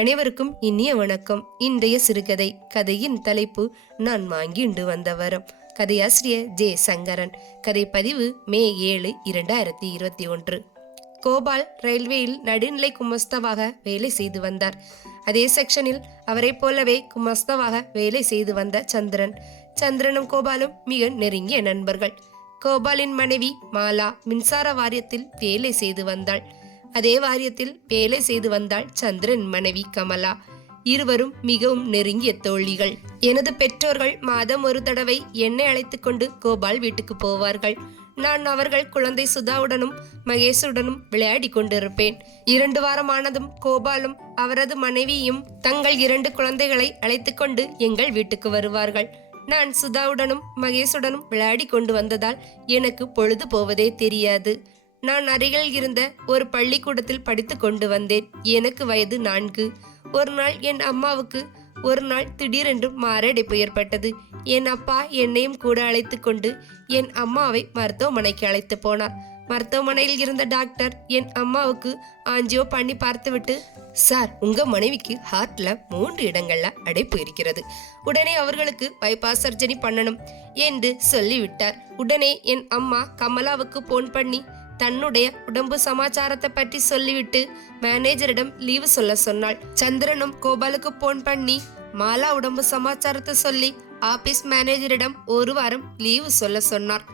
அனைவருக்கும் இனிய வணக்கம். இன்றைய சிறுகதை கதையின் தலைப்பு நான் வாங்கிண்டு வந்த வரம் கதையாசிரியர் ஜே சங்கரன் கதை பதிவு மே ஏழு இரண்டாயிரத்தி இருபத்தி ஒன்று. கோபால் ரயில்வேயில் நடுநிலை குமஸ்தவாக வேலை செய்து வந்தார். அதே செக்ஷனில் அவரைப் போலவே குமஸ்தவாக வேலை செய்து வந்த சந்திரன். சந்திரனும் கோபாலும் மிக நெருங்கிய நண்பர்கள். கோபாலின் மனைவி மாலா மின்சார வாரியத்தில் வேலை செய்து வந்தாள். அதே வாரியத்தில் வேலை செய்து வந்தாள் சந்திரன் மனைவி கமலா. இருவரும் மிகவும் நெருங்கிய தோழிகள். எனது பெற்றோர்கள் மாதம் ஒரு தடவை என்னை அழைத்துக் கொண்டு கோபால் வீட்டுக்கு போவார்கள். நான் அவர்கள் குழந்தை சுதாவுடனும் மகேஷுடனும் விளையாடி கொண்டிருப்பேன். இரண்டு வாரமானதும் கோபாலும் அவரது மனைவியும் தங்கள் இரண்டு குழந்தைகளை அழைத்து கொண்டு எங்கள் வீட்டுக்கு வருவார்கள். நான் சுதாவுடனும் மகேஷுடனும் விளையாடி கொண்டு வந்ததால் எனக்கு பொழுது போவதே தெரியாது. நான் அருகில் இருந்த ஒரு பள்ளிக்கூடத்தில் படித்து கொண்டு வந்தேன். எனக்கு வயது நான்கு. ஒரு நாள் என் அம்மாவுக்கு ஒரு நாள் திடீரென்று மாரடைப்பு ஏற்பட்டது. என் அப்பா என்னையும் கூட அழைத்து கொண்டு என் அம்மாவை மருத்துவமனைக்கு அழைத்து போனார். மருத்துவமனையில் இருந்த டாக்டர் என் அம்மாவுக்கு ஆஞ்சியோ பண்ணி பார்த்துவிட்டு சார் உங்க மனைவிக்கு ஹார்ட்ல மூன்று இடங்கள்ல அடைப்பு இருக்கிறது. உடனே அவர்களுக்கு பைபாஸ் சர்ஜரி பண்ணணும் என்று சொல்லிவிட்டார். உடனே என் அம்மா கமலாவுக்கு போன் பண்ணி தன்னுடைய உடம்பு சமாச்சாரத்தை பற்றி சொல்லிவிட்டு மேனேஜரிடம் லீவு சொல்ல சொன்னாள். சந்திரனும் கோபாலுக்கு போன் பண்ணி மாலா உடம்பு சமாச்சாரத்தை சொல்லி ஆபீஸ் மேனேஜரிடம் ஒரு வாரம் லீவு சொல்ல சொன்னார்.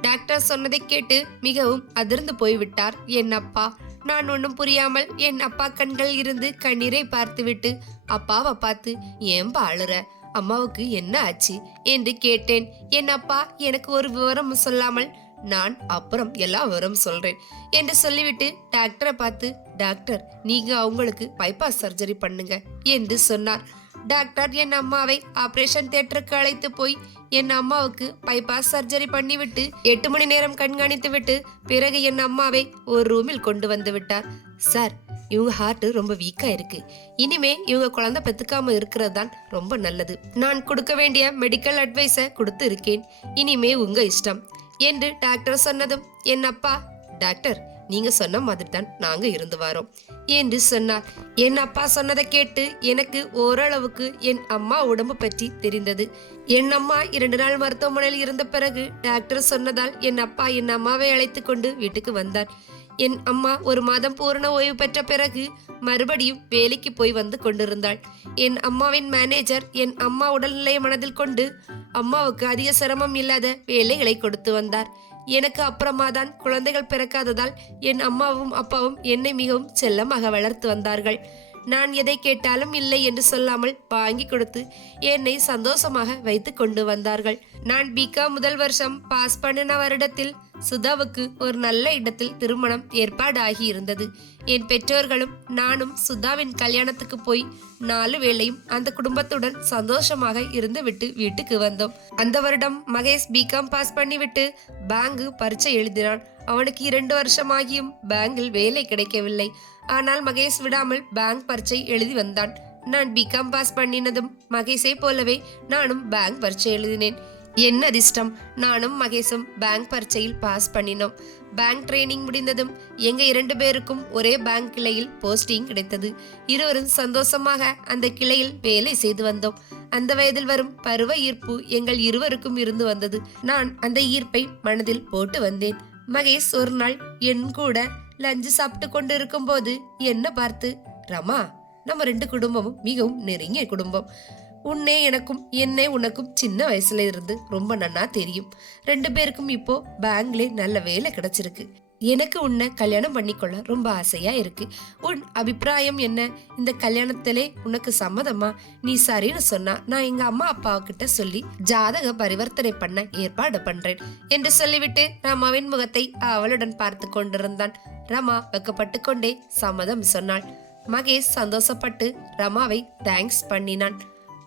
டாக்டர் சொன்னதை கேட்டு மிகவும் அதிர்ந்து போய்விட்டார். என் அப்பா நான் ஒன்றும் புரியாமல் என் அப்பா கண்கள் இருந்து கண்ணீரை பார்த்துவிட்டு அப்பாவை பார்த்து ஏன்பா அழுற? அம்மாவுக்கு என்ன ஆச்சு? என்று கேட்டேன். என் அப்பா எனக்கு ஒரு விவரம் சொல்லாமல் நான் அப்புறம் எல்லா வரும் சொல்றேன் என்று சொல்லிவிட்டு டாக்டரை பார்த்து டாக்டர் நீங்க அவங்களுக்கு பைபாஸ் சர்ஜரி பண்ணுங்க என்று சொன்னார். டாக்டர் என் அம்மாவை ஆபரேஷன் தியேட்டருக்கு அழைத்து போய் என் அம்மாவுக்கு பைபாஸ் சர்ஜரி பண்ணிவிட்டு எட்டு மணி நேரம் கண்காணித்து விட்டு பிறகு என் அம்மாவை ஒரு ரூமில் கொண்டு வந்து விட்டார். சார் இவங்க ஹார்ட் ரொம்ப வீக்கா இருக்கு. இனிமே இவங்க குழந்தை பெத்துக்காம இருக்கிறது தான் ரொம்ப நல்லது. நான் கொடுக்க வேண்டிய மெடிக்கல் அட்வைஸை கொடுத்து இருக்கேன். இனிமே உங்க இஷ்டம். என்று டாக்டர் சொன்னதும் என் அப்பா டாக்டர் நீங்க சொன்ன மாதிரி தான் நாங்க இருந்து வரோம் என்று சொன்னார். என் அப்பா சொன்னதை கேட்டு எனக்கு ஓரளவுக்கு என் அம்மா உடம்பு பற்றி தெரிந்தது. என் அம்மா இரண்டு நாள் மருத்துவமனையில் இருந்த பிறகு டாக்டர் சொன்னதால் என் அப்பா என் அம்மாவை அழைத்து கொண்டு வீட்டுக்கு வந்தார். என் அம்மா ஒரு மாதம் பூரண ஓய்வு பெற்ற பிறகு மறுபடியும் வேலைக்கு போய் வந்து கொண்டிருந்தாள். என் அம்மாவின் மேனேஜர் என் அம்மா உடல்நிலையை மனதில் கொண்டு அம்மாவுக்கு அதிக சிரமம் இல்லாத வேலைகளை கொடுத்து வந்தார். எனக்கு அப்புறமா தான் குழந்தைகள் பிறக்காததால் என் அம்மாவும் அப்பாவும் என்னை மிகவும் செல்லமாக வளர்த்து வந்தார்கள். நான் எதை கேட்டாலும் இல்லை என்று சொல்லாமல் வாங்கி கொடுத்து என்னை சந்தோஷமாக வைத்து கொண்டு வந்தார்கள். நான் பிகாம் முதல் வருஷம் பாஸ் பண்ணின வருடத்தில் சுதாவுக்கு ஒரு நல்ல இடத்தில் திருமணம் ஏற்பாடாகி இருந்தது. என் பெற்றோர்களும் நானும் சுதாவின் கல்யாணத்துக்கு போய் நாலு வேளையும் அந்த குடும்பத்துடன் சந்தோஷமாக இருந்து விட்டு வீட்டுக்கு வந்தோம். அந்த வருடம் மகேஷ் பிகாம் பாஸ் பண்ணிவிட்டு பேங்கு பரீட்சை எழுதினான். அவனுக்கு இரண்டு வருஷமாகியும் பேங்கில் வேலை கிடைக்கவில்லை. ஆனால் மகேஷ் விடாமல் பேங்க் பரீட்சை எழுதி வந்தான். நான் பிகாம் பாஸ் பண்ணினதும் மகேஷை போலவே நானும் பேங்க் பரீட்சை எழுதினேன். என்ன அதிர்ஷ்டம்? நானும் மகேஷும் பேங்க் பரீட்சையில் பாஸ் பண்ணினோம். பேங்க் ட்ரைனிங் முடிந்ததும் எங்க இரண்டு பேருக்கும் ஒரே பேங்க் கிளையில் போஸ்டிங் கிடைத்தது. இருவரும் சந்தோஷமாக அந்த கிளையில் வேலை செய்து வந்தோம். அந்த வயதில் வரும் பருவ ஈர்ப்பு எங்கள் இருவருக்கும் இருந்து வந்தது. நான் அந்த ஈர்ப்பை மனதில் போட்டு வந்தேன். மகேஷ் ஒரு நாள் என் கூட லஞ்சு சாப்பிட்டு கொண்டு இருக்கும்போது என்ன பார்த்து ரமா நம்ம ரெண்டு குடும்பமும் மிகவும் நெருங்கிய குடும்பம். உன்னே எனக்கும் என்னே உனக்கும் சின்ன வயசுல இருந்து ரொம்ப நன்னா தெரியும். ரெண்டு பேருக்கும் இப்போ பேங்க்ல நல்ல வேலை கிடைச்சிருக்கு. எனக்கு உன்னை கல்யாணம் பண்ணிக்கொள்ள ரொம்ப ஆசையா இருக்கு. உன் அபிப்பிராயம் என்ன? இந்த கல்யாணத்திலே உனக்கு சம்மதமா? நீ சரின்னு சொன்னா நான் எங்க அம்மா அப்பா கிட்ட சொல்லி ஜாதக பரிவர்த்தனை பண்ண ஏற்பாடு பண்றேன். என்று சொல்லிவிட்டு ரமாவின் முகத்தை அவளுடன் பார்த்து கொண்டிருந்தான். ரமா வெக்கப்பட்டு கொண்டே சம்மதம் சொன்னாள். மகேஷ் சந்தோஷப்பட்டு ரமாவை தேங்க்ஸ் பண்ணினான்.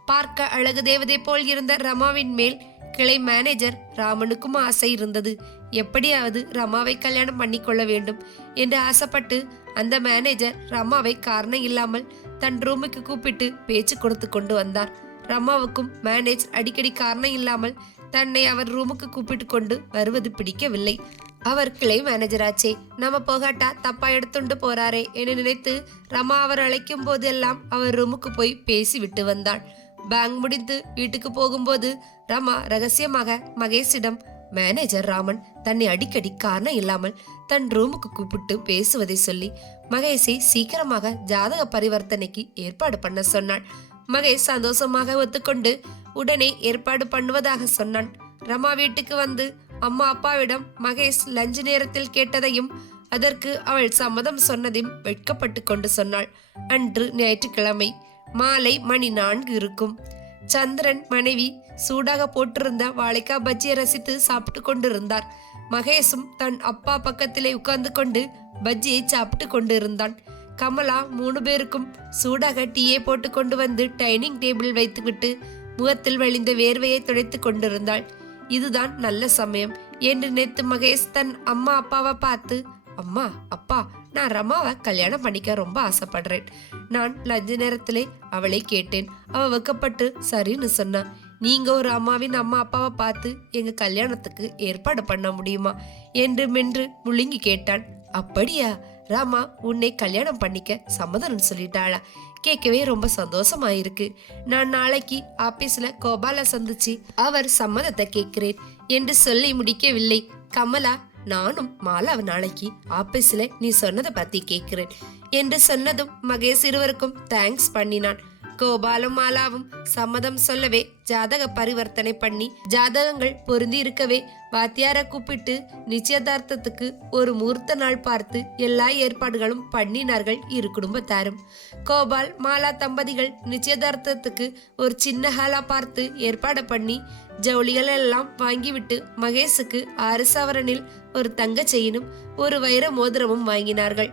பார்க்க அழகு தேவதை போல் இருந்த ரமாவின் மேல் கிளை மேனேஜர் ராமனுக்கும் ஆசை இருந்தது. எப்படியாவது ரமாவை கல்யாணம் பண்ணிக்கொள்ள வேண்டும் என்று ஆசைப்பட்டு அந்த மேனேஜர் ரமாவை காரணம் இல்லாமல் தன் ரூமுக்கு கூப்பிட்டு பேச்சு கொடுத்து கொண்டு வந்தார். ரமாவுக்கும் மேனேஜ் அடிக்கடி காரணம் இல்லாமல் தன்னை அவர் ரூமுக்கு கூப்பிட்டு கொண்டு வருவது பிடிக்கவில்லை. அவர் கிளை மேனேஜராச்சே நம்ம போகாட்டா தப்பா எடுத்துண்டு போறாரே என நினைத்து ரமா அவர் அழைக்கும் போதெல்லாம் அவர் ரூமுக்கு போய் பேசி விட்டு வந்தாள் பேங்க் முடிந்து வீட்டுக்கு போகும்போது ரமா ரகசியமாக மகேஷிடம் மேனேஜர் ராமன் தன்னை அடிக்கடி காரணம் இல்லாமல் தன் ரூமுக்கு கூப்பிட்டு பேசுவதை சொல்லி மகேஷை சீக்கிரமாக ஜாதக பரிவர்த்தனைக்கு ஏற்பாடு பண்ண சொன்னாள். மகேஷ் சந்தோஷமாக ஒத்துக்கொண்டு உடனே ஏற்பாடு பண்ணுவதாக சொன்னான். ரமா வீட்டுக்கு வந்து அம்மா அப்பாவிடம் மகேஷ் லஞ்சு நேரத்தில் கேட்டதையும் அதற்கு அவள் சம்மதம் சொன்னதையும் வெட்கப்பட்டு கொண்டு சொன்னாள். அன்று ஞாயிற்றுக்கிழமை மாலை மணி நான்கு இருக்கும். சந்திரன் மனைவி சூடாக போட்டிருந்த வாழைக்காய் பஜ்ஜியை ரசித்து சாப்பிட்டு கொண்டிருந்தார். மகேஷும் தன் அப்பா பக்கத்திலே உட்கார்ந்து கொண்டு பஜ்ஜியை சாப்பிட்டு கொண்டிருந்தான். கமலா மூணு பேருக்கும் சூடாக டீயை போட்டு கொண்டு வந்து டைனிங் டேபிள் வைத்துவிட்டு முகத்தில் வழிந்த வேர்வையை துடைத்து கொண்டிருந்தாள். இதுதான் நல்ல சமயம் என்று நேத்து மகேஷ் தன் அம்மா அப்பாவை பார்த்து அம்மா அப்பா நான் ரமாவை கல்யாணம் பண்ணிக்க ரொம்ப ஆசைப்படுறேன். நான் லஞ்ச நேரத்திலே அவளை கேட்டேன். அவ வைக்கப்பட்டு சரின்னு சொன்னா. நீங்க ஒரு அம்மாவின் அம்மா அப்பாவை பார்த்து எங்க கல்யாணத்துக்கு ஏற்பாடு பண்ண முடியுமா? என்று மென்று முழுங்கி கேட்டான் அப்படியா? ராமா உன்னை கல்யாணம் பண்ணிக்க சம்மதம்னு சொல்லிட்டாளா? கேட்கவே ரொம்ப சந்தோஷமா இருக்கு நான் நாளைக்கு ஆபீஸ்ல கோபால சந்திச்சு அவர் சம்மதத்தை கேட்கிறேன் என்று சொல்லி முடிக்கவில்லை. கமலா நானும் மாலாவை நாளைக்கு ஆபீஸ்ல நீ சொன்னதை பத்தி கேட்கிறேன் என்று சொன்னதும் மகேஷ் இருவருக்கும் தேங்க்ஸ் பண்ணினான். கோபாலும் மாலாவும் சம்மதம் சொல்லவே ஜாதக பரிவர்த்தனை பண்ணி ஜாதகங்கள் பொருந்தி இருக்கவே வாத்தியார கூப்பிட்டு நிச்சயதார்த்தத்துக்கு ஒரு முகூர்த்த நாள் பார்த்து எல்லா ஏற்பாடுகளும் பண்ணினார்கள் இரு குடும்பத்தாரும். கோபால் மாலா தம்பதிகள் நிச்சயதார்த்தத்துக்கு ஒரு சின்ன ஹாலா பார்த்து ஏற்பாடு பண்ணி ஜவுளிகள் எல்லாம் வாங்கிவிட்டு மகேஷுக்கு ஆறு சவரனில் ஒரு தங்க செயினும் ஒரு வைர மோதிரமும் வாங்கினார்கள்.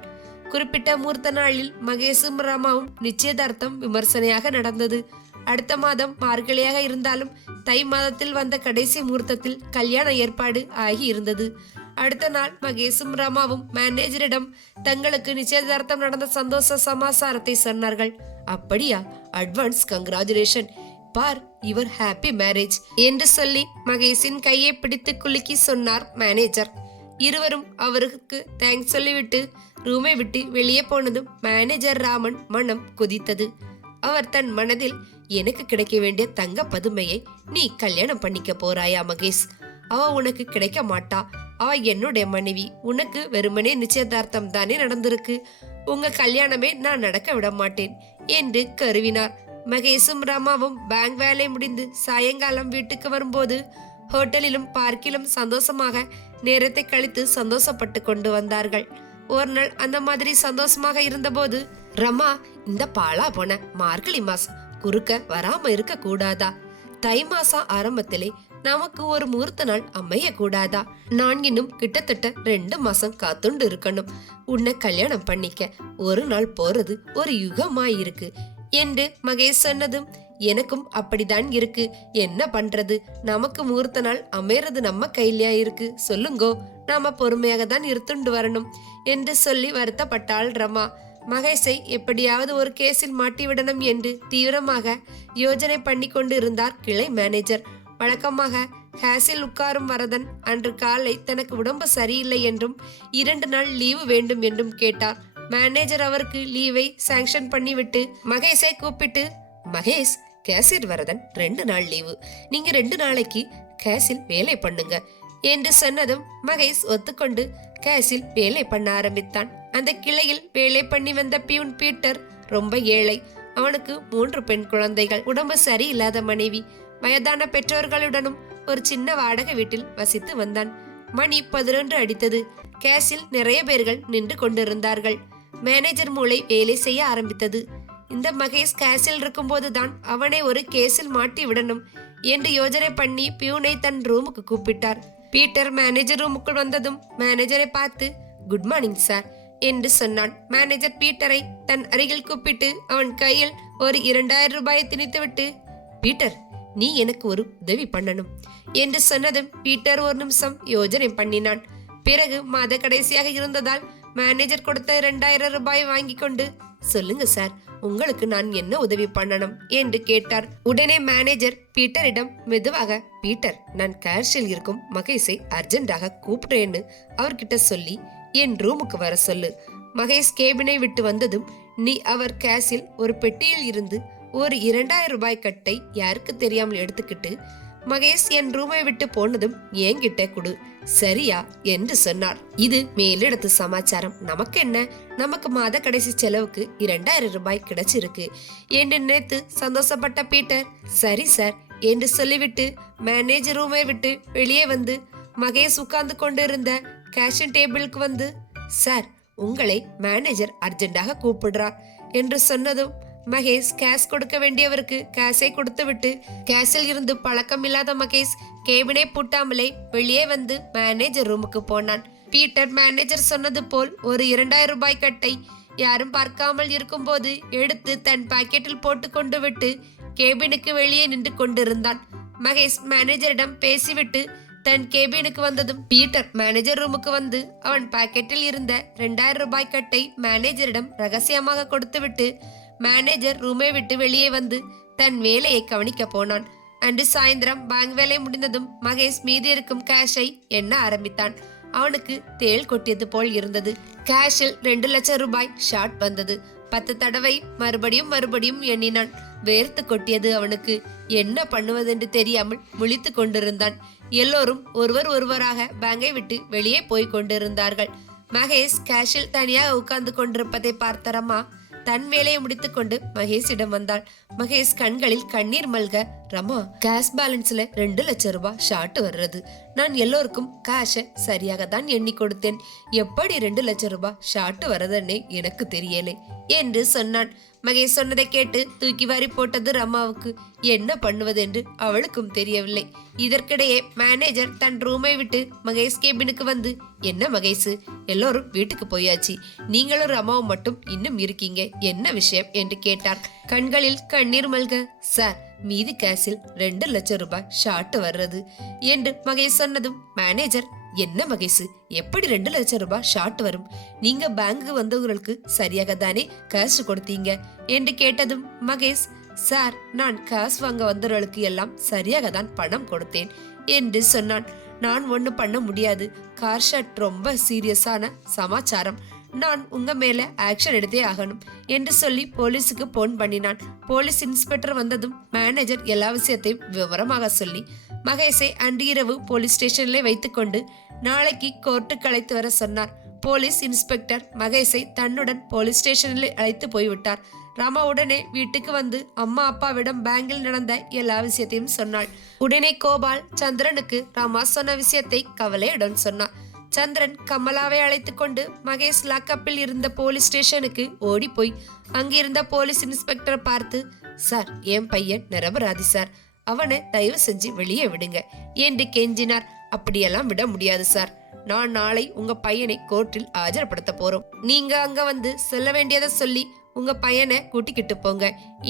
குறிப்பிட்ட மூர்த்த நாளில் மகேஷும் ரமாவும் நிச்சயதார்த்தம் விமர்சனையாக நடந்தது. அடுத்த மாதம் மார்கழியாக இருந்தாலும் தை மாதத்தில் வந்த கடைசி முகூர்த்தத்தில் கல்யாண ஏற்பாடு ஆகி இருந்தது. அடுத்த நாள் மகேஷும் ரமாவும் மேனேஜரிடம் தங்களுக்கு நிச்சயதார்த்தம் நடந்த சந்தோஷ சமாசாரத்தை சொன்னார்கள். அப்படியா? Advance congratulation for your happy marriage என்று சொல்லி மகேஷின் கையை பிடித்து குலுக்கி சொன்னார் மேனேஜர். இருவரும் அவருக்கு தேங்க்ஸ் சொல்லிவிட்டு ரூமை விட்டு வெளியே போனதும் மேனேஜர் ராமன் மனம் கொதித்தது. அவர் தன் மனதில் எனக்கு கிடைக்க வேண்டிய தங்க பதுமையை நீ கல்யாணம் பண்ணிக்க போறாயா மகேஷ்? அவ உனக்கு கிடைக்க மாட்டா. அவ என்னுடைய மனைவி உனக்கு வெறுமனே நிச்சயதார்த்தம் தானே நடந்திருக்கு. உங்க கல்யாணமே நான் நடக்க விட மாட்டேன் என்று கருவினார். மகேஷும் ராமாவும் பேங்க் வேலை முடிந்து சாயங்காலம் வீட்டுக்கு வரும்போது ஹோட்டலிலும் பார்க்கிலும் சந்தோஷமாக நேரத்தை கழித்து சந்தோஷப்பட்டு கொண்டு வந்தார்கள். ஒரு நாள் அந்த மாதிரி சந்தோஷமாக இருந்தபோது ரமா இந்த பாலா போன மார்கழி மாசம் குறுக்க வராம இருக்க கூடாதா? தை மாசம் ஆரம்பத்திலே நமக்கு ஒரு முகூர்த்த நாள் அமைய கூடாதா? நான் இன்னும் கிட்டத்தட்ட ரெண்டு மாசம் காத்துண்டு இருக்கணும். உன்னை கல்யாணம் பண்ணிக்க ஒரு நாள் போறது ஒரு யுகமாயிருக்கு என்று மகேஷ் சொன்னதும் எனக்கும் அப்படிதான் இருக்கு. என்ன பண்றது? நமக்கு முகூர்த்த நாள் அமையறது நம்ம கையிலயா இருக்கு சொல்லுங்கோ நாம பொறுமையாக தான் இருத்துண்டு வரணும் என்று சொல்லி வருத்தப்பட்டாள் ரமா. மகேஷை எப்படியாவது ஒரு கேஸில் மாட்டிவிடணும் என்று தீவிரமாக யோஜனை பண்ணி கொண்டு இருந்தார் கிளை மேனேஜர் வழக்கமாக ஹேஸில் உட்காரும் வரதன் அன்று காலை தனக்கு உடம்பு சரியில்லை என்றும் இரண்டு நாள் லீவு வேண்டும் என்றும் கேட்டார். மேனேஜர் அவருக்கு லீவை சாங்ஷன் பண்ணிவிட்டு மகேஷை கூப்பிட்டு மகேஷ் கேசிர் வரதன் ரெண்டு நாள் லீவு. நீங்க ரெண்டு நாளைக்கு கேஸில் வேலை பண்ணுங்க என்று சொன்னதும் மகேஷ் ஒத்துக்கொண்டு கேஸில் வேலை பண்ண ஆரம்பித்தான். அந்த கிளையில் வேலை பண்ணி வந்த பியூன் பீட்டர் ரொம்ப ஏழை அவனுக்கு மூன்று பெண் குழந்தைகள் உடம்பு சரியில்லாத மனைவி வயதான பெற்றோர்களுடனும் ஒரு சின்ன வாடகை வீட்டில் வசித்து வந்தான். மணி பதினொன்று அடித்தது. கேஸில் நிறைய பேர்கள் நின்று கொண்டிருந்தார்கள். மேனேஜர் மூளை வேலை செய்ய ஆரம்பித்தது. இந்த மகேஷ் கேஸில் இருக்கும்போது தான் அவனை ஒரு கேஸில் மாட்டி விடணும் என்று யோஜனை பண்ணி பியூனை தன் ரூமுக்கு கூப்பிட்டார். பீட்டர் மேனேஜர் ரூமுக்குள் வந்ததும் மேனேஜரை பார்த்து குட் மார்னிங் சார் என்று சொன்னான். மேனேஜர் பீட்டரை தன் அருகில் கூப்பிட்டு அவன் கையில் ஒரு இரண்டாயிரம் ரூபாயை திணித்துவிட்டு பீட்டர் நீ எனக்கு ஒரு உதவி பண்ணணும் என்று சொன்னதும் பீட்டர் ஒரு நிமிஷம் யோஜனை பண்ணினான். பிறகு மாத கடைசியாக இருந்ததால் மேனேஜர் கொடுத்த இரண்டாயிரம் ரூபாய் வாங்கி கொண்டு சொல்லுங்க சார் உங்களுக்கு நான் என்ன உதவி பண்ணணும்? என்று கேட்டார். உடனே மேனேஜர் பீட்டரிடம் மெதுவாக பீட்டர் நான் கேர்ஷில் இருக்கும் மகேஷை அர்ஜென்டாக கூப்பிடுறேன்னு அவர்கிட்ட சொல்லி என் ரூமுக்கு வர சொல்லு. மகேஷ் கேபினை விட்டு வந்ததும் நீ அவர் கேஷில் ஒரு பெட்டியில் இருந்து ஒரு இரண்டாயிரம் ரூபாய் கட்டை யாருக்கு தெரியாமல் எடுத்துக்கிட்டு மகேஷ் என் ரூமை விட்டு போனதும் என்கிட்ட கொடு. சரியா என்று சொன்னார் இது மேலிடத்து சமாச்சாரம். நமக்கு என்ன நமக்கு மாத கடைசி செலவுக்கு இரண்டாயிரம் ரூபாய் கிடைச்சிருக்கு. என்று நினைத்து சந்தோஷப்பட்ட பீட்டர் சரி சார் என்று சொல்லிவிட்டு மேனேஜர் ரூமை விட்டு வெளியே வந்து மகேஷ் உட்கார்ந்து கொண்டிருந்த கேஷன் டேபிளுக்கு வந்து சார் உங்களை மேனேஜர் அர்ஜென்டாக கூப்பிடுறார் என்று சொன்னதும் மகேஷ் கேஷ் கொடுக்க வேண்டியவருக்கு கேஷை கொடுத்துவிட்டு கேஸில் இருந்து பழக்கம் இல்லாத மகேஷ் கேபினை பூட்டாமலே வெளியே வந்து மேனேஜர் ரூமுக்கு போனான். பீட்டர் மேனேஜர் சொன்னது போல் ஒரு இரண்டாயிரம் ரூபாய் கட்டை யாரும் பார்க்காமல் இருக்கும்போது எடுத்து தன் பாக்கெட்டில் போட்டு கொண்டு விட்டு கேபினுக்கு வெளியே நின்று கொண்டிருந்தான். மகேஷ் மேனேஜரிடம் பேசிவிட்டு தன் கேபினுக்கு வந்ததும் பீட்டர் மேனேஜர் ரூமுக்கு வந்து அவன் பாக்கெட்டில் இருந்த ரெண்டாயிரம் ரூபாய் கட்டை மேனேஜரிடம் ரகசியமாக கொடுத்துவிட்டு மேனேஜர் ரூமை விட்டு வெளியே வந்து தன் வேலையை கவனிக்க போனான். அன்று சாயந்தரம் பேங்க் வேலை முடிந்ததும் மகேஷ் மீதி இருக்கும் கேஷை எண்ண ஆரம்பித்தான். அவனுக்கு தேள் கொட்டியது போல் இருந்தது. கேஷில் ரெண்டு லட்சம் ரூபாய் ஷார்ட் வந்தது. பத்து தடவை மறுபடியும் மறுபடியும் எண்ணினான். வேர்த்து கொட்டியது அவனுக்கு. என்ன பண்ணுவதென்று தெரியாமல் முழித்து கொண்டிருந்தான். எல்லோரும் ஒருவர் ஒருவராக பேங்கை விட்டு வெளியே போய் கொண்டிருந்தார்கள். மகேஷ் கேஷில் தனியாக உட்கார்ந்து கொண்டிருப்பதை பார்த்தரமா தன் வேலையை முடித்துக்கொண்டு மகேஷிடம் வந்தாள். மகேஷ் கண்களில் கண்ணீர் மல்க ரமா கேஷ் பேலன்ஸ்ல ரெண்டு லட்சம் ரூபாய் ஷார்ட் வர்றது. நான் எல்லோருக்கும் கேஷை சரியாக தான் எண்ணி கொடுத்தேன். எப்படி ரெண்டு லட்சம் ரூபாய் ஷார்ட் வர்றதுன்னு எனக்கு தெரியலை என்று சொன்னான். மகேஷ் சொன்னதை கேட்டு தூக்கி வாரி போட்டது ரமாவுக்கு என்ன பண்ணுவது என்று அவளுக்கும் தெரியவில்லை. இதற்கிடையே மேனேஜர் தன் ரூமை விட்டு மகேஷ் கேபினுக்கு வந்து என்ன மகேஷ் எல்லோரும் வீட்டுக்கு போயாச்சு. நீங்களும் ரமாவும் மட்டும் இன்னும் இருக்கீங்க. என்ன விஷயம்? என்று கேட்டார். கண்களில் கண்ணீர் மல்க சார் மீதி கேஷில் ரெண்டு லட்சம் ரூபாய் ஷார்ட் வர்றது. என்று மகேஷ் சொன்னதும் மேனேஜர் என்ன மகேஷ்? எப்படி ரெண்டு லட்சம் ரூபாய் ஷார்ட் வரும்? நீங்க பேங்க்கு வந்தவங்களுக்கு சரியாக தானே கேஷ் கொடுத்தீங்க? என்று கேட்டதும் மகேஷ் சார் நான் காசு வாங்க வந்தவர்களுக்கு எல்லாம் சரியாக தான் பணம் கொடுத்தேன் என்று சொன்னான். நான் ஒன்றும் பண்ண முடியாது. கார் ஷாட் ரொம்ப சீரியஸான சமாச்சாரம். நான் உங்க மேல ஆக்ஷன் எடுத்தே ஆகணும் என்று சொல்லி போலீஸுக்கு போன் பண்ணினான். போலீஸ் இன்ஸ்பெக்டர் வந்ததும் மேனேஜர் எல்லா விஷயத்தையும் விவரமாக சொல்லி மகேஷை அன்று இரவு போலீஸ் ஸ்டேஷன்ல வைத்துக்கொண்டு நாளைக்கு கோர்ட்டுக்கு அழைத்து வர சொன்னார். போலீஸ் இன்ஸ்பெக்டர் மகேஷை தன்னுடன் போலீஸ் ஸ்டேஷனில் அழைத்து போய்விட்டார் ராமா உடனே வீட்டுக்கு வந்து அம்மா அப்பாவிடம் பேங்கில் நடந்த எல்லா விஷயத்தையும் சொன்னாள். உடனே கோபால் சந்திரனுக்கு ராமா சொன்ன விஷயத்தை கவலையுடன் சொன்னார். சந்திரன் கமலாவை அழைத்து கொண்டு மகேஷ் லாக்கப்பில் இருந்த போலீஸ் ஸ்டேஷனுக்கு ஓடி போய் அங்கிருந்த போலீஸ் இன்ஸ்பெக்டர் பார்த்து சார் என் பையன் நிரபராதி சார். அவனை தயவு செஞ்சு வெளியே விடுங்க. என்று கெஞ்சினார். அப்படியெல்லாம் விட முடியாது சார். நான் நாளை உங்க பையனை கோர்ட்டில் ஆஜர்படுத்த போறோம். நீங்க அங்க வந்து சொல்ல வேண்டியதை சொல்லி உங்க பையனை கூட்டிக்கிட்டு போங்க.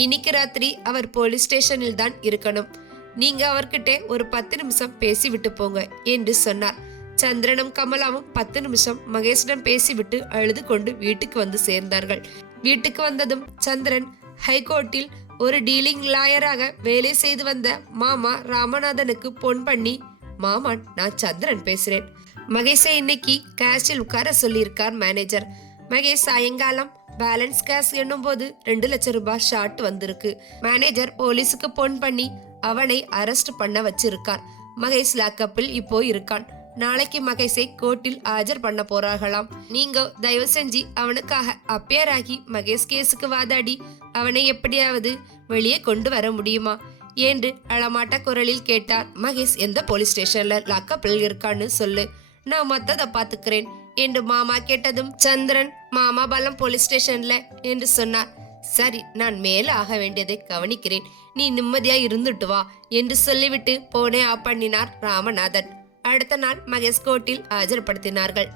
இன்னைக்கு ராத்திரி அவர் போலீஸ் ஸ்டேஷனில் தான் இருக்கணும். நீங்க அவர்கிட்ட ஒரு பத்து நிமிஷம் பேசி விட்டு போங்க என்று சொன்னார். சந்திரனும் கமலாவும் பத்து நிமிஷம் மகேஷிடம் பேசிவிட்டு அழுது கொண்டு வீட்டுக்கு வந்து சேர்ந்தார்கள். வீட்டுக்கு வந்ததும் சந்திரன் ஹைகோர்ட்டில் ஒரு டீலிங் லாயராக வேலை செய்து வந்த மாமா ராமநாதனுக்கு போன் பண்ணி மாமான் நான் சந்திரன் பேசுறேன். மகேஷை இன்னைக்கு கேஷில் உட்கார சொல்லியிருக்கார் மேனேஜர் மகேஷ் சாயங்காலம் பேலன்ஸ் கேஷ் எண்ணும் போது ரெண்டு லட்சம் ரூபாய் ஷார்ட் வந்திருக்கு. மேனேஜர் போலீஸுக்கு போன் பண்ணி அவனை அரெஸ்ட் பண்ண வச்சிருக்கார். மகேஷ் லாக்கப்பில் இப்போ இருக்கான். நாளைக்கு மகேஷை கோர்ட்டில் ஆஜர் பண்ண போறார்களாம். நீங்க தயவு செஞ்சு அவனுக்காக அப்பேர் ஆகி மகேஷ் கேஸுக்கு வாதாடி அவனை எப்படியாவது வெளியே கொண்டு வர முடியுமா? என்று அழமாட்ட குரலில் கேட்டார் மகேஷ். எந்த போலீஸ் ஸ்டேஷன்ல லாக்கப்பில் இருக்கான்னு சொல்லு. நான் மத்ததை பாத்துக்கிறேன் என்று மாமா கேட்டதும் சந்திரன் மாமா பலம் போலீஸ் ஸ்டேஷன்ல என்று சொன்னார். சரி நான் மேல ஆக வேண்டியதை கவனிக்கிறேன். நீ நிம்மதியா இருந்துட்டு வா என்று சொல்லிவிட்டு போனே ஆப் பண்ணினார் ராமநாதன். அடுத்த நாள் மகேஷ் கோர்ட்டில் ஆஜர்படுத்தினார்கள்.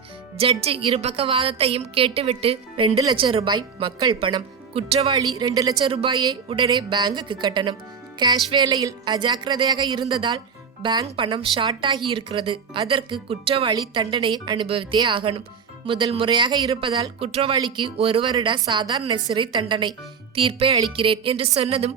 ஜட்ஜி இருபக்க வாதத்தையும் கேட்டுவிட்டு ரெண்டு லட்சம் ரூபாய் மக்கள் பணம் குற்றவாளி ரெண்டு லட்சம் ரூபாயை உடனே பேங்குக்கு கட்டணம். கேஷ் வேலையில் அஜாக்கிரதையாக இருந்ததால் பேங்க் பணம் ஷார்ட் ஆகி இருக்கிறது அதற்கு குற்றவாளி தண்டனையை அனுபவித்தே ஆகணும். முதல் முறையாக இருப்பதால் குற்றவாளிக்கு ஒரு வருட சாதாரண சிறை தண்டனை தீர்ப்பை அளிக்கிறேன் என்று சொன்னதும்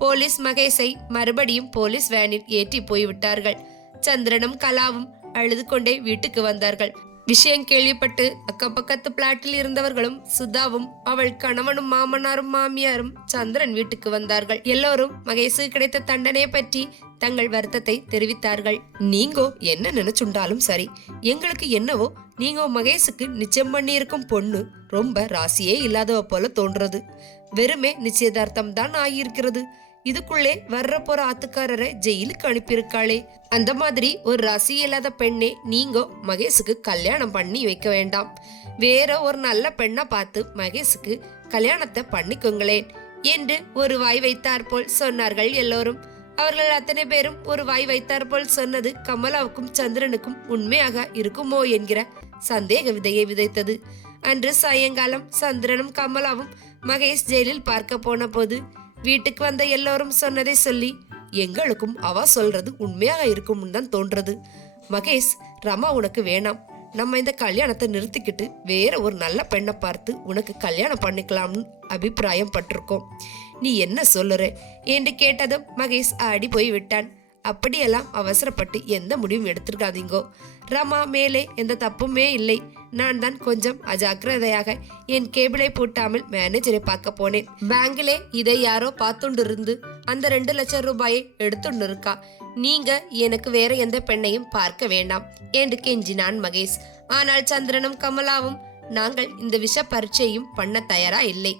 போலீஸ் மகேஷை மறுபடியும் போலீஸ் வேனில் ஏற்றி போய்விட்டார்கள். சந்திரனும் கலாவும் அழுது கொண்டே வீட்டுக்கு வந்தார்கள். விஷயம் கேள்விப்பட்டு அக்கம் பக்கத்து பிளாட்டில் இருந்தவர்களும் சுதாவும் அவள் கணவனும் மாமனாரும் மாமியாரும் சந்திரன் வீட்டுக்கு வந்தார்கள். எல்லோரும் மகேஷுக்கு கிடைத்த தண்டனையை பற்றி தங்கள் வருத்தத்தை தெரிவித்தார்கள். நீங்கோ என்ன நினைச்சுண்டாலும் சரி எங்களுக்கு என்னவோ நீங்க மகேஷுக்கு நிச்சயம் பண்ணியிருக்கும் பொண்ணு ரொம்ப ராசியே இல்லாதவ போல தோன்றது. வெறுமே நிச்சயதார்த்தம் தான் ஆகியிருக்கிறது. இதுக்குள்ளே வர்ற போற ஆத்துக்காரரை ஜெயிலுக்கு அனுப்பியிருக்காளே. அந்த மாதிரி ஒரு ரசி இல்லாத பெண்ணே நீங்க மகேஷுக்கு கல்யாணம் பண்ணி வைக்க வேண்டாம். வேற ஒரு நல்ல பெண்ணை பார்த்து மகேஷுக்கு கல்யாணத்தை பண்ணிக்கோங்களேன் என்று ஒரு வாய் வைத்தார் போல் சொன்னார்கள் எல்லோரும். அவர்கள் அத்தனை பேரும் ஒரு வாய் வைத்தார் போல் சொன்னது கமலாவுக்கும் சந்திரனுக்கும் உண்மையாக இருக்குமோ என்கிற சந்தேக விதையை விதைத்தது. அன்று சாயங்காலம் சந்திரனும் கமலாவும் மகேஷ் ஜெயிலில் பார்க்க போன போது வீட்டுக்கு வந்த எல்லோரும் சொன்னதை சொல்லி எங்களுக்கும் அவ சொல்றது உண்மையாக இருக்கும்னு தான் தோன்றது. மகேஷ் ரமா உனக்கு வேணாம். நம்ம இந்த கல்யாணத்தை நிறுத்திக்கிட்டு வேற ஒரு நல்ல பெண்ணை பார்த்து உனக்கு கல்யாணம் பண்ணிக்கலாம்னு அபிப்பிராயம் பட்டிருக்கோம். நீ என்ன சொல்லுற? என்று கேட்டதும் மகேஷ் ஆடி போய் விட்டான். அப்படியெல்லாம் அவசரப்பட்டு எந்த முடிவும் எடுத்திருக்காதீங்கோ. ரமா மேலே எந்த தப்புமே இல்லை. நான் தான் கொஞ்சம் அஜாக்கிரதையாக. என் கேபிளை பூட்டாமல் மேனேஜரை பார்க்க போனேன். பேங்கிலே இதை யாரோ பார்த்துண்டு இருந்து அந்த ரெண்டு லட்சம் ரூபாயை எடுத்துண்டு இருக்கா நீங்க எனக்கு வேற எந்த பெண்ணையும் பார்க்க வேண்டாம் என்று கெஞ்சினான் மகேஷ். ஆனால் சந்திரனும் கமலாவும் நாங்கள் இந்த விஷ பரீட்சையும் பண்ண தயாரா இல்லை.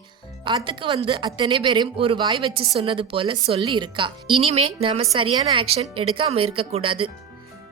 ஆத்துக்கு வந்து அத்தனை பேரையும் ஒரு வாய் வச்சு சொன்னது போல சொல்லி இருக்கா இனிமே நாம சரியான ஆக்ஷன் எடுக்காம இருக்க கூடாது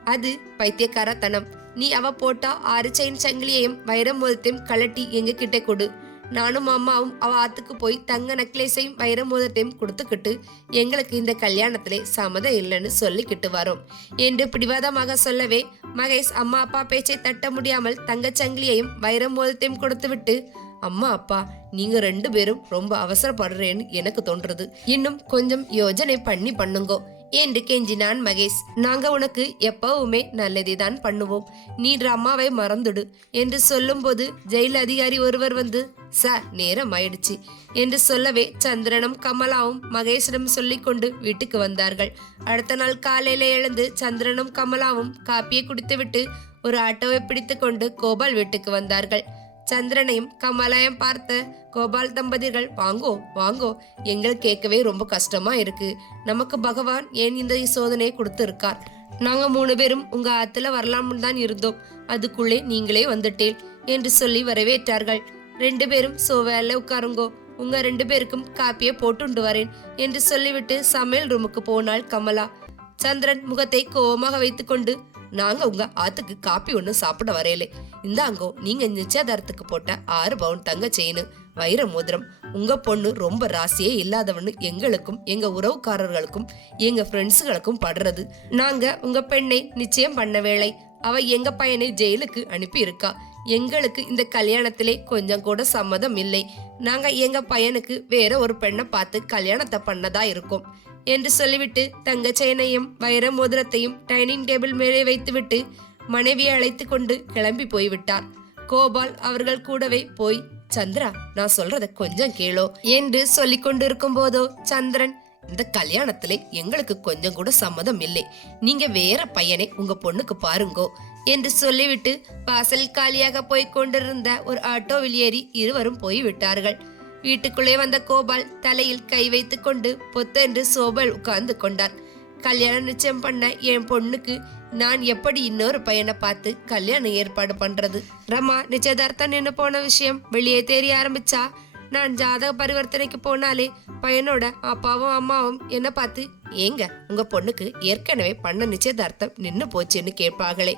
அது பைத்தியக்காரத்தனம். நீ அவ போட்டா ஆறு செயின் சங்கிலியையும் வைரம் மோதத்தையும் கலட்டி எங்க கிட்ட கொடு. நானும் அம்மாவும் அவ ஆத்துக்கு போய் தங்க நக்லேஸையும் வைர மோதத்தையும் கொடுத்துக்கிட்டு எங்களுக்கு இந்த கல்யாணத்திலே சம்மதம் இல்லைன்னு சொல்லிக்கிட்டு வரோம். என்று பிடிவாதமாக சொல்லவே மகேஷ் அம்மா அப்பா பேச்சை தட்ட முடியாமல் தங்கச்சங்கிலியையும் வைர மோதத்தையும் கொடுத்துவிட்டு அம்மா அப்பா நீங்க ரெண்டு பேரும் ரொம்ப அவசரப்படுறேன்னு எனக்கு தோன்றது இன்னும் கொஞ்சம் யோஜனை பண்ணி பண்ணுங்கோ. என்று கெஞ்சினான் மகேஷ். நாங்க உனக்கு எப்பவுமே நல்லதே தான் பண்ணுவோம். நீ ரம்மாவை மறந்துடு என்று சொல்லும்போது ஜெயில் அதிகாரி ஒருவர் வந்து சார் நேரம் ஆயிடுச்சு என்று சொல்லவே சந்திரனும் கமலாவும் மகேஷிடம் சொல்லிக்கொண்டு வீட்டுக்கு வந்தார்கள். அடுத்த நாள் காலையில எழுந்து சந்திரனும் கமலாவும் காப்பியை குடித்துவிட்டு ஒரு ஆட்டோவை பிடித்துக்கொண்டு கோபால் வீட்டுக்கு வந்தார்கள். சந்திரனையும் கமலையும் பார்த்த கோபால் தம்பதிகள் வாங்கோ வாங்கோ. எங்களுக்கு கேட்கவே ரொம்ப கஷ்டமா இருக்கு. நமக்கு பகவான் ஏன் இந்த சோதனையை கொடுத்திருக்கார்? நாங்க மூணு பேரும் உங்க ஆத்துல வரலாம்னு தான் இருந்தோம். அதுக்குள்ளே நீங்களே வந்துட்டேன் என்று சொல்லி வரவேற்றார்கள். ரெண்டு பேரும் சோவேல உட்காருங்கோ. உங்க ரெண்டு பேருக்கும் காப்பியை போட்டுண்டு வரேன் என்று சொல்லிவிட்டு சமையல் ரூமுக்கு போனாள் கமலா. சந்திரன் முகத்தை கோவமாக வைத்துக்கொண்டு நாங்க உங்க ஆத்துக்கு காப்பி ஒன்றும் சாப்பிட வரையலே. இந்தாங்கோ நீங்க நிச்சயதார்த்தத்துக்கு போட்ட ஆறு பவுன் தங்க செயின் வைர மோதிரம். உங்க பொண்ணு ரொம்ப ராசியே இல்லாதவன்னு எங்களுக்கும் எங்க உறவுக்காரர்களுக்கும் எங்க ஃப்ரெண்ட்ஸுகளுக்கும் படுறது. நாங்க உங்க பெண்ணை நிச்சயம் பண்ண வேலை அவ எங்க பையனை ஜெயிலுக்கு அனுப்பி இருக்கா எங்களுக்கு இந்த கல்யாணத்திலே கொஞ்சம் கூட சம்மதம் இல்லை. நாங்க எங்க பையனுக்கு வேற ஒரு பெண்ணை பார்த்து கல்யாணத்தை பண்ணதா இருக்கோம். என்று சொல்லிவிட்டு தங்க செயினையும் வைர மோதிரத்தையும் டைனிங் டேபிள் மேலே வைத்துவிட்டு மனைவியை அழைத்து கொண்டு கிளம்பி போய்விட்டார் கோபால் அவர்கள் கூடவே போய் சந்திரா நான் சொல்றத கொஞ்சம் கேளோ என்று சொல்லிக் கொண்டிருக்கும் போதோ சந்திரன் இந்த கல்யாணத்துல எங்களுக்கு கொஞ்சம் கூட சம்மதம் இல்லை. நீங்க வேற பையனை உங்க பொண்ணுக்கு பாருங்கோ என்று சொல்லிவிட்டு வாசல் காலியாக போய்க் கொண்டிருந்த ஒரு ஆட்டோவில் ஏறி இருவரும் போய் விட்டார்கள் வீட்டுக்குள்ளே வந்த கோபால் தலையில் கை வைத்துக் கொண்டு பொத்தென்று சோபல் உட்கார்ந்து கொண்டார் கல்யாணம் நிச்சயம் பண்ண என் பொண்ணுக்கு நான் எப்படி இன்னொரு பையனை பார்த்து கல்யாணம் ஏற்பாடு பண்றது? ரமா நிச்சயதார்த்தம் நின்று போன விஷயம் வெளியே தெரிய ஆரம்பிச்சா? நான் ஜாதக பரிவர்த்தனைக்கு போனாலே பையனோட அப்பாவும் அம்மாவும் என்ன பார்த்து ஏங்க உங்க பொண்ணுக்கு ஏற்கனவே பண்ண நிச்சயதார்த்தம் நின்று போச்சுன்னு கேட்பாங்களே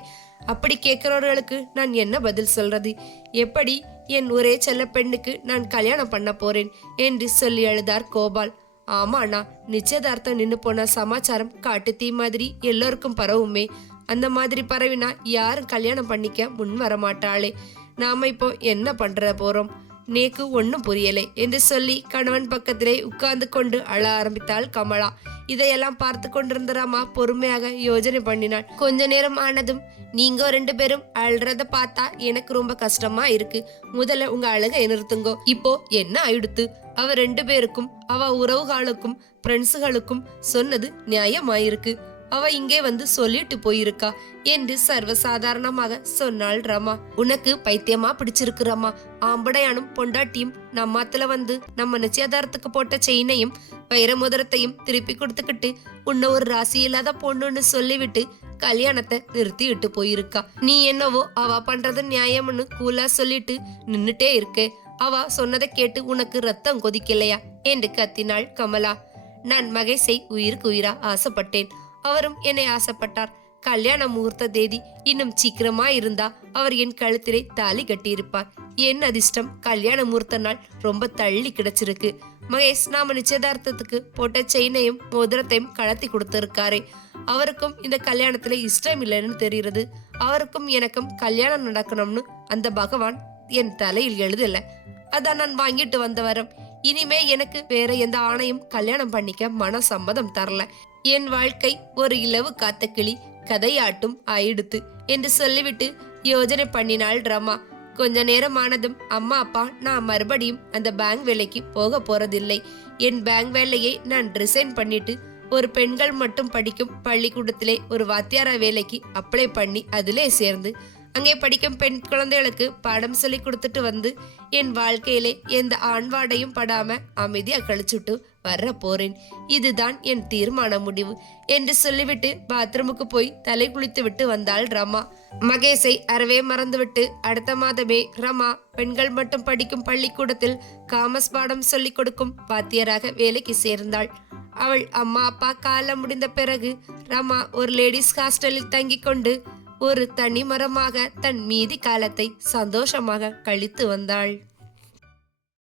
அப்படி கேட்கிறவர்களுக்கு நான் என்ன பதில் சொல்றது? எப்படி என் ஒரே செல்ல பெண்ணுக்கு நான் கல்யாணம் பண்ண போறேன் என்று சொல்லி அழுதார் கோபால். ஆமாண்ணா நிச்சயதார்த்தம் நின்று போன சமாச்சாரம் காட்டு தீ மாதிரி எல்லோருக்கும் பரவுமே. அந்த மாதிரி பரவினா யாரும் கல்யாணம் பண்ணிக்க முன் வர மாட்டாளே நாம இப்போ என்ன பண்ற போறோம்? நேக்கு ஒன்றும் புரியலை என்று சொல்லி கணவன் பக்கத்திலே உட்கார்ந்து கொண்டு அழ ஆரம்பித்தாள் கமலா. இதையெல்லாம் பார்த்து கொண்டிருந்த ராமா பொறுமையாக யோஜனை பண்ணினாள். கொஞ்ச நேரம் ஆனதும் நீங்க ரெண்டு பேரும் அழுறத பார்த்தா எனக்கு ரொம்ப கஷ்டமா இருக்கு. முதல்ல உங்க அழுகை நிறுத்துங்கோ. இப்போ என்ன ஆயிடுத்து? அவ ரெண்டு பேருக்கும் அவ உறவுகளுக்கும் ஃப்ரெண்ட்ஸுகளுக்கும் சொன்னது நியாயமாயிருக்கு. அவ இங்கே வந்து சொல்லிட்டு போயிருக்கா என்று சர்வசாதாரணமாக சொன்னாள் ரமா. உனக்கு பைத்தியமா பிடிச்சிருக்கு ரமா. ஆம்படையானும் பொண்டாட்டியும் நம்மாத்துல வந்து நம்ம நிச்சயதார்த்தத்துக்கு போட்ட செயினையும் வைரமுதரத்தையும் திருப்பி கொடுத்துக்கிட்டு உன்ன ஒரு ராசி இல்லாத பொண்ணுன்னு சொல்லிவிட்டு கல்யாணத்தை நிறுத்தி விட்டு போயிருக்கா. நீ என்னவோ அவ பண்றது நியாயம்னு கூலா சொல்லிட்டு நின்னுட்டே இருக்கே. அவ சொன்னதை கேட்டு உனக்கு ரத்தம் கொதிக்கலையா? என்று கத்தினாள் கமலா. நான் மகேசை உயிருக்கு உயிரா ஆசைப்பட்டேன். அவரும் என்னை ஆசைப்பட்டார். கல்யாண முகூர்த்த தேதி இன்னும் சீக்கிரமா இருந்தா அவர் என் கழுத்திலே தாலி கட்டியிருப்பார். என் அதிர்ஷ்டம் கல்யாண முகூர்த்த நாள் ரொம்ப தள்ளி கிடைச்சிருக்கு. மகேஷ் நாம நிச்சயதார்த்தத்துக்கு போட்ட செயினையும் மோதிரத்தையும் கலத்தி கொடுத்திருக்காரே. அவருக்கும் இந்த கல்யாணத்துல இஷ்டம் இல்லைன்னு தெரிகிறது. அவருக்கும் எனக்கும் கல்யாணம் நடக்கணும்னு அந்த பகவான் என் தலையில் எழுதல. அதான் நான் வாங்கிட்டு வந்த வரம். இனிமே எனக்கு வேற எந்த ஆணையும் கல்யாணம் பண்ணிக்க மன சம்மதம் தரல. என் வாழ்க்கை ஒரு இலவு காத்த கிளி கதையாட்டும் ஆயிடுத்து என்று சொல்லிவிட்டு யோஜனை பண்ணினாள் ரமா. கொஞ்ச நேரம் ஆனதும் அம்மா அப்பா நான் மறுபடியும் அந்த பேங்க் வேலைக்கு போக போறதில்லை. என் பேங்க் வேலையை நான் ரிசைன் பண்ணிட்டு ஒரு பெண்கள் மட்டும் படிக்கும் பள்ளிக்கூடத்திலே ஒரு வாத்தியாரா வேலைக்கு அப்ளை பண்ணி அதிலே சேர்ந்து அங்கே படிக்கும் பெண் குழந்தைகளுக்கு பாடம் சொல்லி கொடுத்துட்டு வந்து என் வாழ்க்கையிலே எந்த ஆண்வாடையும் படாம அமைதியா கழிச்சுட்டு வர்ற போறேன். இதுதான் என் தீர்மான முடிவு என்று சொல்லிவிட்டு பாத்ரூமுக்கு போய் தலை குளித்து விட்டு வந்தாள் ரமா. மகேஷை அறவே மறந்துவிட்டு அடுத்த மாதமே ரமா பெண்கள் மட்டும் படிக்கும் பள்ளிக்கூடத்தில் காமஸ் பாடம் சொல்லிக் கொடுக்கும் பாத்தியராக வேலைக்கு சேர்ந்தாள். அவள் அம்மா அப்பா காலம் முடிந்த பிறகு ரமா ஒரு லேடிஸ் ஹாஸ்டலில் தங்கிக் கொண்டு ஒரு தனி மரமாக தன் மீதி காலத்தை சந்தோஷமாக கழித்து வந்தாள்.